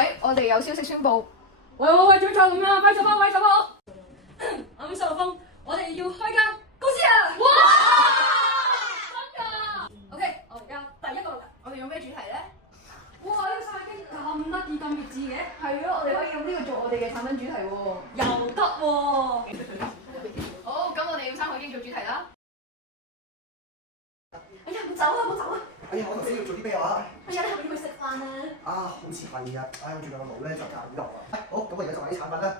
位，我哋有消息宣佈。喂，做咩咁啊？快坐翻，快坐翻！阿邊收到風，我哋要開間公司啊！哇！真㗎 ？OK，我而家第一個啦。我哋用咩主題咧？哇！呢個曬機咁得意咁別緻嘅，係咯，我哋可以用呢個做我哋嘅產品主題喎。又得喎！好，咁我哋用山海經做主題啦。哎呀，唔走啊，唔走啊！哎呀，我頭先要做啲咩話？哎呀，你後面去食飯啊！啊，好似係啊！唉，我仲有個腦咧就架呢度啊。好，咁我而家就買啲產品啦。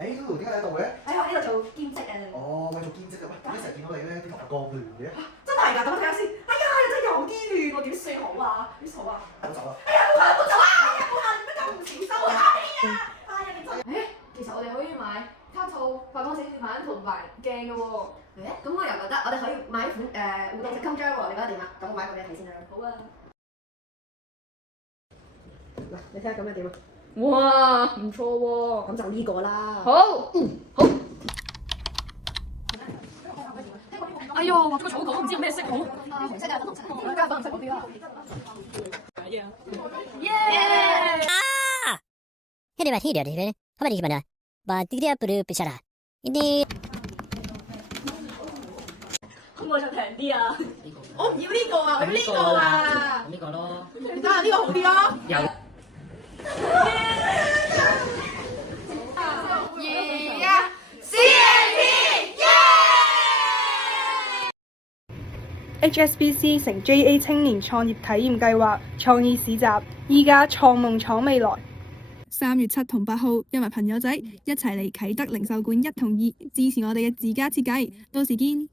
誒，Lulu 點解喺度嘅？哎，我呢度做兼職啊！哦，喂，做兼職啊！喂，點解成日見到你咧啲頭髮咁亂嘅？真係㗎，等我睇下先。哎呀，你真係有啲亂喎，點算好啊？點算好啊？我走啦。哎呀，冇啊，冇走啊！哎呀，冇啊，點解咁唔小心啊？哎呀，哎呀，你真係〜誒，其實我哋可以買卡套、發光寫字板同埋鏡嘅喎。咁我又覺得我哋可以買一款互動式襟章喎，你覺得點啊？等我買個俾你睇先啦。好啊！嗱，你睇下咁樣點啊？哇，唔錯喎。咁就呢個啦。好，好。哎呦，畫咗個草稿，唔知有咩色好。紅色啊，粉紅色，加粉紅色嗰啲啦。Hebat, apa di mana? Batik perlu bicara. Ini 可唔可以再平啲啊？我唔要呢個啊，我要呢個啊！呢個咯。你睇下呢個好啲咯。有。HSBC 成 JA 青年創業體驗計劃創意市集，依家創夢闖未來。3月7同8號，約埋朋友仔一齊嚟啟德零售館1同2支持我哋嘅自家設計，到時見。